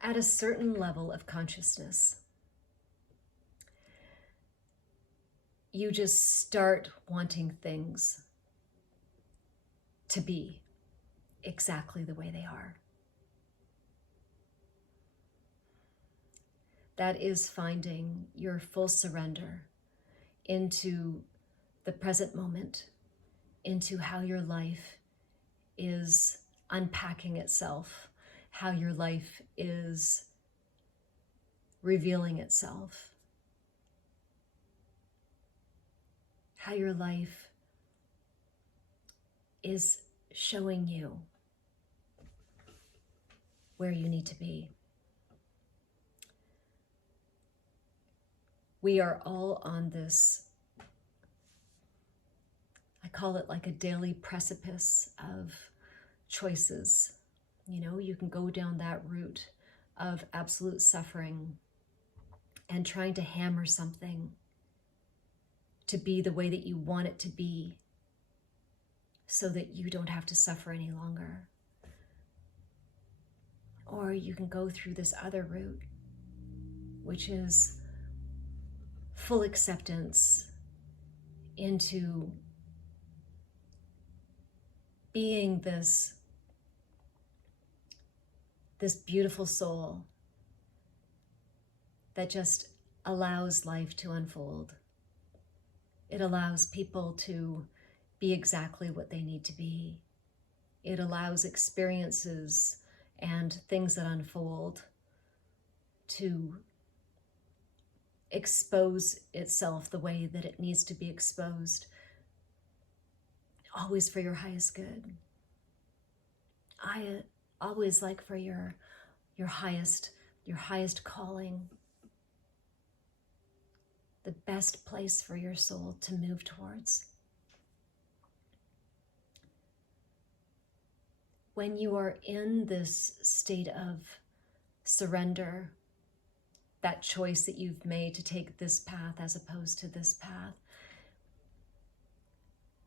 At a certain level of consciousness, you just start wanting things to be exactly the way they are. That is finding your full surrender into the present moment, into how your life is unpacking itself, how your life is revealing itself, how your life is showing you where you need to be. We are all on this, I call it like a daily precipice of choices. You know, you can go down that route of absolute suffering and trying to hammer something to be the way that you want it to be so that you don't have to suffer any longer. Or you can go through this other route, which is full acceptance into being this beautiful soul that just allows life to unfold. It allows people to be exactly what they need to be. It allows experiences and things that unfold to expose itself the way that it needs to be exposed, always for your highest good. I always like for your highest calling, the best place for your soul to move towards. When you are in this state of surrender, that choice that you've made to take this path as opposed to this path,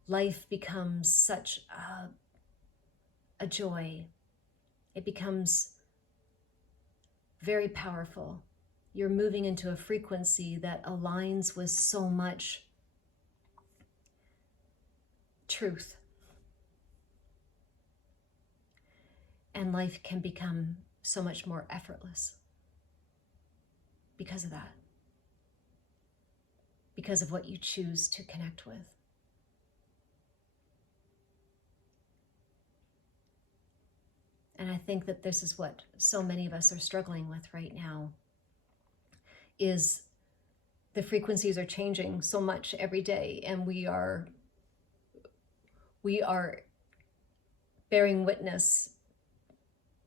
life becomes such a joy. It becomes very powerful. You're moving into a frequency that aligns with so much truth. And life can become so much more effortless because of that. Because of what you choose to connect with. And I think that this is what so many of us are struggling with right now, is the frequencies are changing so much every day, and we are bearing witness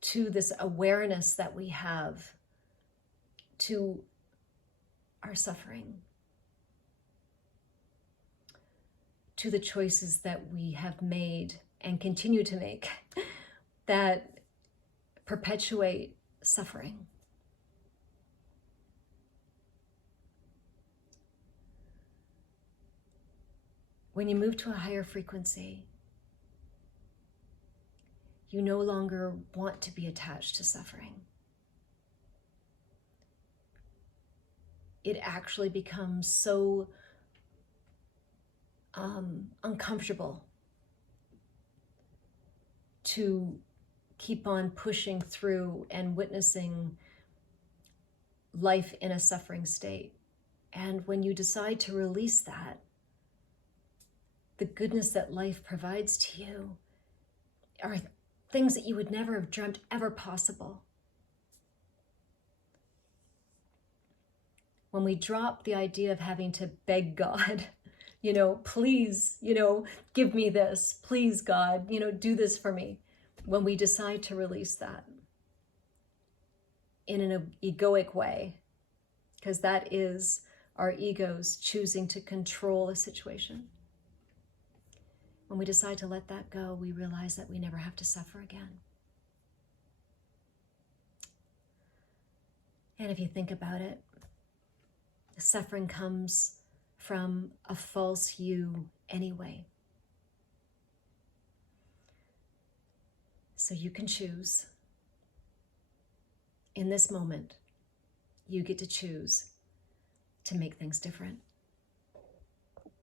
to this awareness that we have to our suffering, to the choices that we have made and continue to make that perpetuate suffering. When you move to a higher frequency, you no longer want to be attached to suffering. It actually becomes so uncomfortable to keep on pushing through and witnessing life in a suffering state. And when you decide to release that, the goodness that life provides to you are things that you would never have dreamt ever possible. When we drop the idea of having to beg God, please, give me this, please God, do this for me. When we decide to release that in an egoic way, because that is our egos choosing to control a situation. When we decide to let that go, we realize that we never have to suffer again. And if you think about it, suffering comes from a false you anyway. So you can choose in this moment, you get to choose to make things different.